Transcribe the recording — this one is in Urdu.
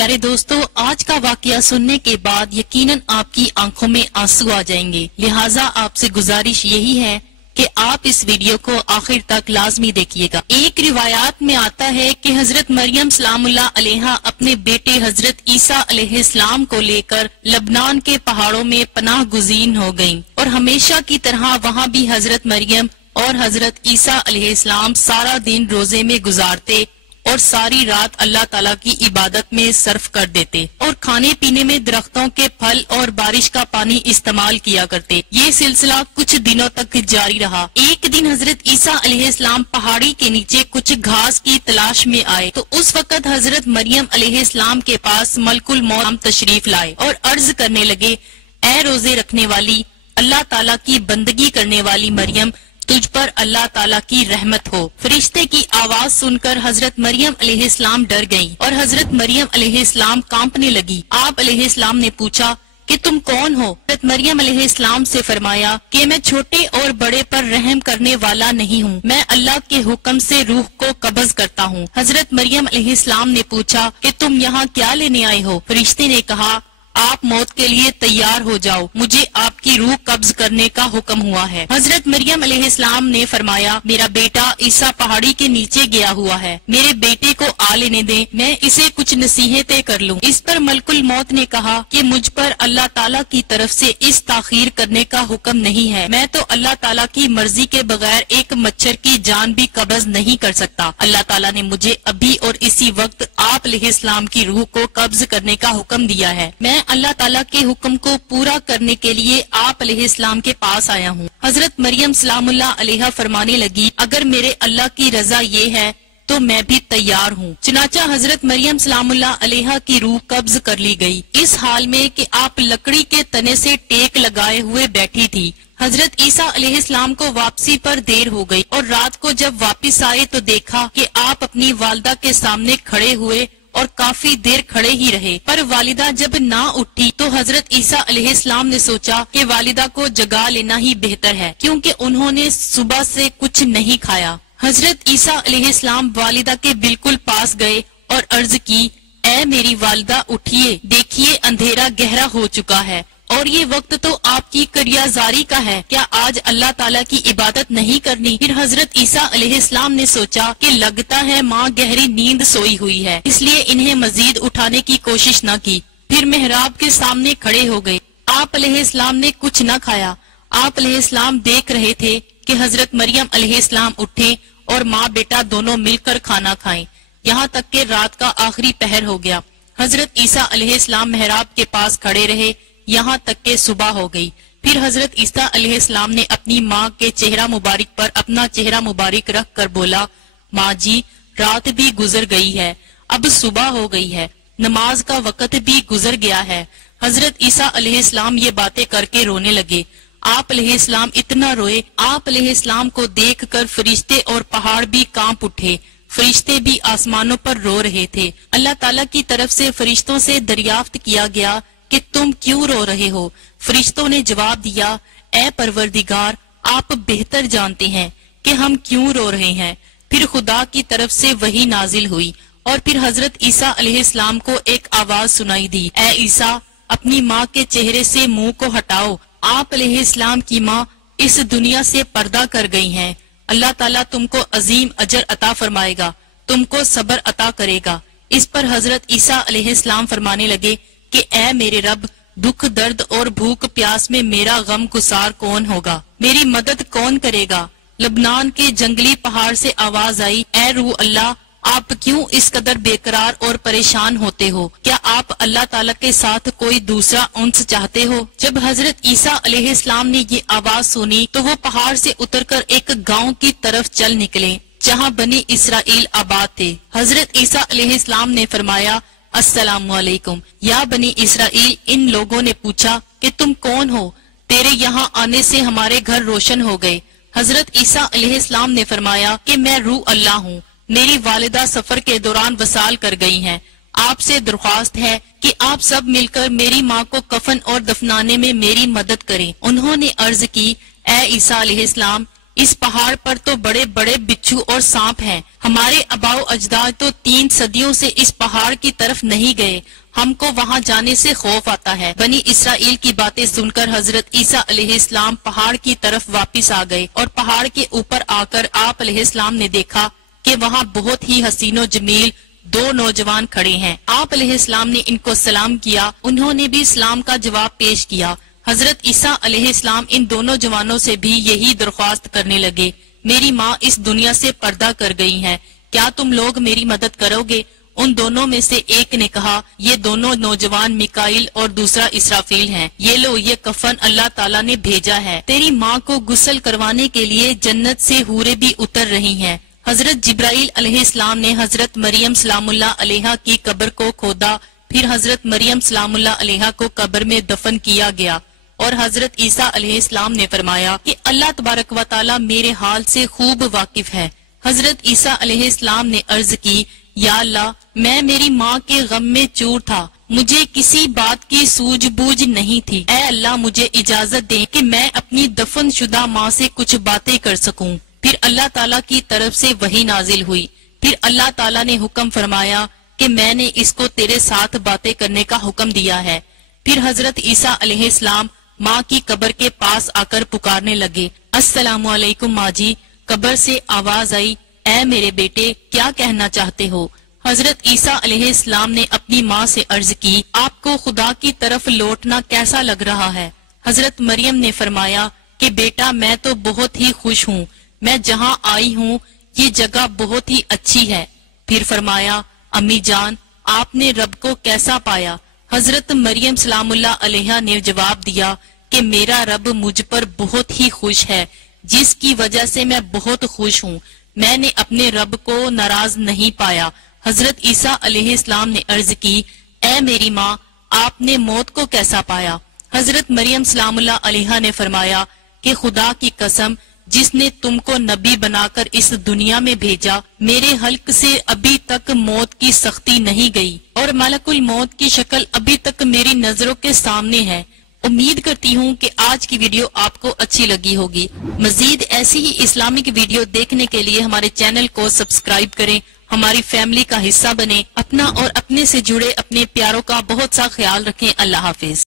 پیارے دوستو، آج کا واقعہ سننے کے بعد یقیناً آپ کی آنکھوں میں آنسو آ جائیں گے، لہٰذا آپ سے گزارش یہی ہے کہ آپ اس ویڈیو کو آخر تک لازمی دیکھیے گا۔ ایک روایات میں آتا ہے کہ حضرت مریم سلام اللہ علیہا اپنے بیٹے حضرت عیسیٰ علیہ السلام کو لے کر لبنان کے پہاڑوں میں پناہ گزین ہو گئیں، اور ہمیشہ کی طرح وہاں بھی حضرت مریم اور حضرت عیسیٰ علیہ السلام سارا دن روزے میں گزارتے اور ساری رات اللہ تعالیٰ کی عبادت میں صرف کر دیتے، اور کھانے پینے میں درختوں کے پھل اور بارش کا پانی استعمال کیا کرتے۔ یہ سلسلہ کچھ دنوں تک جاری رہا۔ ایک دن حضرت عیسیٰ علیہ السلام پہاڑی کے نیچے کچھ گھاس کی تلاش میں آئے تو اس وقت حضرت مریم علیہ السلام کے پاس ملک الموت تشریف لائے اور عرض کرنے لگے، اے روزے رکھنے والی، اللہ تعالیٰ کی بندگی کرنے والی مریم، تجھ پر اللہ تعالیٰ کی رحمت ہو۔ فرشتے کی آواز سن کر حضرت مریم علیہ السلام ڈر گئیں اور حضرت مریم علیہ السلام کانپنے لگی۔ آپ علیہ السلام نے پوچھا کہ تم کون ہو؟ حضرت مریم علیہ السلام سے فرمایا کہ میں چھوٹے اور بڑے پر رحم کرنے والا نہیں ہوں، میں اللہ کے حکم سے روح کو قبض کرتا ہوں۔ حضرت مریم علیہ السلام نے پوچھا کہ تم یہاں کیا لینے آئے ہو؟ فرشتے نے کہا، آپ موت کے لیے تیار ہو جاؤ، مجھے آپ کی روح قبض کرنے کا حکم ہوا ہے۔ حضرت مریم علیہ السلام نے فرمایا، میرا بیٹا عیسیٰ پہاڑی کے نیچے گیا ہوا ہے، میرے بیٹے کو آ لینے دیں، میں اسے کچھ نصیحتیں کر لوں۔ اس پر ملک الموت نے کہا کہ مجھ پر اللہ تعالیٰ کی طرف سے اس تاخیر کرنے کا حکم نہیں ہے، میں تو اللہ تعالیٰ کی مرضی کے بغیر ایک مچھر کی جان بھی قبض نہیں کر سکتا۔ اللہ تعالیٰ نے مجھے ابھی اور اسی وقت آپ علیہ السلام کی روح کو قبض کرنے کا حکم دیا ہے، میں اللہ تعالیٰ کے حکم کو پورا کرنے کے لیے آپ علیہ السلام کے پاس آیا ہوں۔ حضرت مریم سلام اللہ علیہا فرمانے لگی، اگر میرے اللہ کی رضا یہ ہے تو میں بھی تیار ہوں۔ چنانچہ حضرت مریم سلام اللہ علیہا کی روح قبض کر لی گئی، اس حال میں کہ آپ لکڑی کے تنے سے ٹیک لگائے ہوئے بیٹھی تھی۔ حضرت عیسیٰ علیہ السلام کو واپسی پر دیر ہو گئی، اور رات کو جب واپس آئے تو دیکھا کہ آپ اپنی والدہ کے سامنے کھڑے ہوئے اور کافی دیر کھڑے ہی رہے، پر والدہ جب نہ اٹھی تو حضرت عیسیٰ علیہ السلام نے سوچا کہ والدہ کو جگا لینا ہی بہتر ہے، کیونکہ انہوں نے صبح سے کچھ نہیں کھایا۔ حضرت عیسیٰ علیہ السلام والدہ کے بالکل پاس گئے اور عرض کی، اے میری والدہ اٹھیے، دیکھیے اندھیرا گہرا ہو چکا ہے اور یہ وقت تو آپ کی کریازاری کا ہے، کیا آج اللہ تعالیٰ کی عبادت نہیں کرنی؟ پھر حضرت عیسیٰ علیہ السلام نے سوچا کہ لگتا ہے ماں گہری نیند سوئی ہوئی ہے، اس لیے انہیں مزید اٹھانے کی کوشش نہ کی۔ پھر محراب کے سامنے کھڑے ہو گئے۔ آپ علیہ السلام نے کچھ نہ کھایا۔ آپ علیہ السلام دیکھ رہے تھے کہ حضرت مریم علیہ السلام اٹھے اور ماں بیٹا دونوں مل کر کھانا کھائیں، یہاں تک کہ رات کا آخری پہر ہو گیا۔ حضرت عیسیٰ علیہ السلام محراب کے پاس کھڑے رہے یہاں تک کہ صبح ہو گئی۔ پھر حضرت عیسیٰ علیہ السلام نے اپنی ماں کے چہرہ مبارک پر اپنا چہرہ مبارک رکھ کر بولا، ماں جی، رات بھی گزر گئی ہے، اب صبح ہو گئی ہے، نماز کا وقت بھی گزر گیا ہے۔ حضرت عیسیٰ علیہ السلام یہ باتیں کر کے رونے لگے۔ آپ علیہ السلام اتنا روئے، آپ علیہ السلام کو دیکھ کر فرشتے اور پہاڑ بھی کانپ اٹھے، فرشتے بھی آسمانوں پر رو رہے تھے۔ اللہ تعالیٰ کی طرف سے فرشتوں سے دریافت کیا گیا کہ تم کیوں رو رہے ہو؟ فرشتوں نے جواب دیا، اے پروردگار، آپ بہتر جانتے ہیں کہ ہم کیوں رو رہے ہیں۔ پھر خدا کی طرف سے وحی نازل ہوئی اور پھر حضرت عیسیٰ علیہ السلام کو ایک آواز سنائی دی، اے عیسیٰ، اپنی ماں کے چہرے سے منہ کو ہٹاؤ۔ آپ علیہ السلام کی ماں اس دنیا سے پردہ کر گئی ہیں، اللہ تعالیٰ تم کو عظیم اجر عطا فرمائے گا، تم کو صبر عطا کرے گا۔ اس پر حضرت عیسیٰ علیہ السلام فرمانے لگے کہ اے میرے رب، دکھ درد اور بھوک پیاس میں میرا غم گسار کون ہوگا؟ میری مدد کون کرے گا؟ لبنان کے جنگلی پہاڑ سے آواز آئی، اے روح اللہ، آپ کیوں اس قدر بے قرار اور پریشان ہوتے ہو؟ کیا آپ اللہ تعالیٰ کے ساتھ کوئی دوسرا انس چاہتے ہو؟ جب حضرت عیسیٰ علیہ السلام نے یہ آواز سنی تو وہ پہاڑ سے اتر کر ایک گاؤں کی طرف چل نکلے جہاں بنی اسرائیل آباد تھے۔ حضرت عیسیٰ علیہ السلام نے فرمایا، السلام علیکم یا بنی اسرائیل۔ ان لوگوں نے پوچھا کہ تم کون ہو؟ تیرے یہاں آنے سے ہمارے گھر روشن ہو گئے۔ حضرت عیسیٰ علیہ السلام نے فرمایا کہ میں روح اللہ ہوں، میری والدہ سفر کے دوران وصال کر گئی ہیں، آپ سے درخواست ہے کہ آپ سب مل کر میری ماں کو کفن اور دفنانے میں میری مدد کریں۔ انہوں نے عرض کی، اے عیسیٰ علیہ السلام، اس پہاڑ پر تو بڑے بڑے بچھو اور سانپ ہیں، ہمارے آباؤ اجداد تو 3 صدیوں سے اس پہاڑ کی طرف نہیں گئے، ہم کو وہاں جانے سے خوف آتا ہے۔ بنی اسرائیل کی باتیں سن کر حضرت عیسیٰ علیہ السلام پہاڑ کی طرف واپس آ گئے، اور پہاڑ کے اوپر آ کر آپ علیہ السلام نے دیکھا کہ وہاں بہت ہی حسین و جمیل 2 نوجوان کھڑے ہیں۔ آپ علیہ السلام نے ان کو سلام کیا، انہوں نے بھی سلام کا جواب پیش کیا۔ حضرت عیسیٰ علیہ السلام ان دونوں جوانوں سے بھی یہی درخواست کرنے لگے، میری ماں اس دنیا سے پردہ کر گئی ہیں، کیا تم لوگ میری مدد کرو گے؟ ان دونوں میں سے ایک نے کہا، یہ دونوں نوجوان میکائیل اور دوسرا اسرافیل ہیں، یہ لو یہ کفن اللہ تعالیٰ نے بھیجا ہے، تیری ماں کو غسل کروانے کے لیے جنت سے حوریں بھی اتر رہی ہیں۔ حضرت جبرائیل علیہ السلام نے حضرت مریم سلام اللہ علیہا کی قبر کو کھودا، پھر حضرت مریم سلام اللہ علیہا کو قبر میں دفن کیا گیا، اور حضرت عیسیٰ علیہ السلام نے فرمایا کہ اللہ تبارک و تعالیٰ میرے حال سے خوب واقف ہے۔ حضرت عیسیٰ علیہ السلام نے عرض کی، یا اللہ، میں میری ماں کے غم میں چور تھا، مجھے کسی بات کی سوجھ بوجھ نہیں تھی، اے اللہ مجھے اجازت دیں کہ میں اپنی دفن شدہ ماں سے کچھ باتیں کر سکوں۔ پھر اللہ تعالیٰ کی طرف سے وحی نازل ہوئی، پھر اللہ تعالیٰ نے حکم فرمایا کہ میں نے اس کو تیرے ساتھ باتیں کرنے کا حکم دیا ہے۔ پھر حضرت عیسیٰ علیہ السلام ماں کی قبر کے پاس آ کر پکارنے لگے، السلام علیکم ماں جی۔ قبر سے آواز آئی، اے میرے بیٹے کیا کہنا چاہتے ہو؟ حضرت عیسیٰ علیہ السلام نے اپنی ماں سے عرض کی، آپ کو خدا کی طرف لوٹنا کیسا لگ رہا ہے؟ حضرت مریم نے فرمایا کہ بیٹا میں تو بہت ہی خوش ہوں، میں جہاں آئی ہوں یہ جگہ بہت ہی اچھی ہے۔ پھر فرمایا، امی جان آپ نے رب کو کیسا پایا؟ حضرت مریم سلام اللہ علیہا نے جواب دیا کہ میرا رب مجھ پر بہت ہی خوش ہے، جس کی وجہ سے میں بہت خوش ہوں، میں نے اپنے رب کو ناراض نہیں پایا۔ حضرت عیسیٰ علیہ السلام نے عرض کی، اے میری ماں آپ نے موت کو کیسا پایا؟ حضرت مریم سلام اللہ علیہا نے فرمایا کہ خدا کی قسم جس نے تم کو نبی بنا کر اس دنیا میں بھیجا، میرے حلق سے ابھی تک موت کی سختی نہیں گئی، اور ملک الموت کی شکل ابھی تک میری نظروں کے سامنے ہے۔ امید کرتی ہوں کہ آج کی ویڈیو آپ کو اچھی لگی ہوگی۔ مزید ایسی ہی اسلامک ویڈیو دیکھنے کے لیے ہمارے چینل کو سبسکرائب کریں، ہماری فیملی کا حصہ بنیں، اپنا اور اپنے سے جڑے اپنے پیاروں کا بہت سا خیال رکھیں۔ اللہ حافظ۔